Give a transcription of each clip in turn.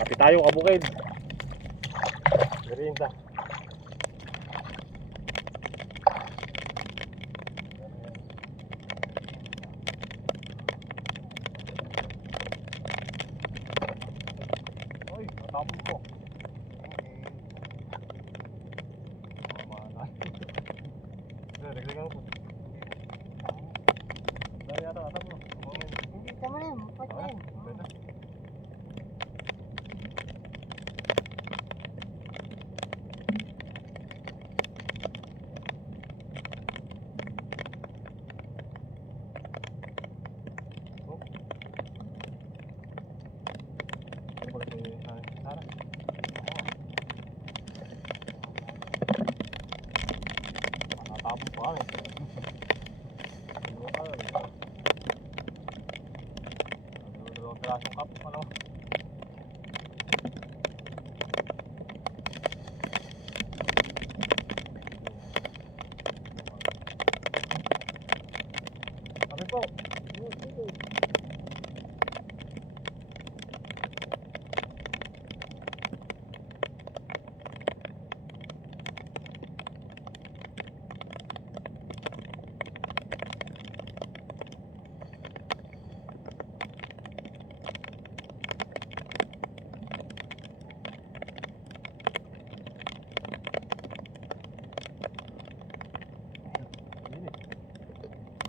Kapi tayo kabukid. Merienda. Oy, natapon ko. Dagdagan ko. Dari yata atap mo. Hindi ka man, patay. Natapon pa kami. Dalawang pirasong cup, ano? Sabi po.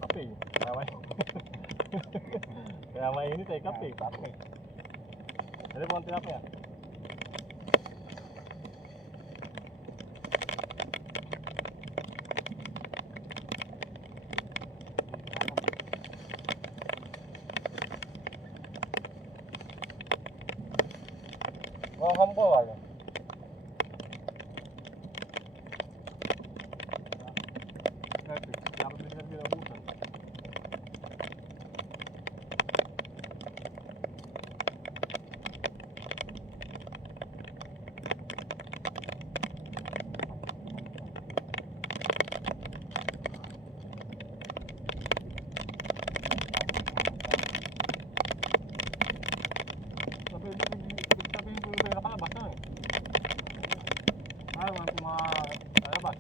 Kape. Kaya mainit ay kape. Kape. Jadi po ang tinapay ah. Mga hampo wala. Dapat bisa dilabutan. Sabihin ko yung nakalabas na eh. Ayaw, mga lalabas.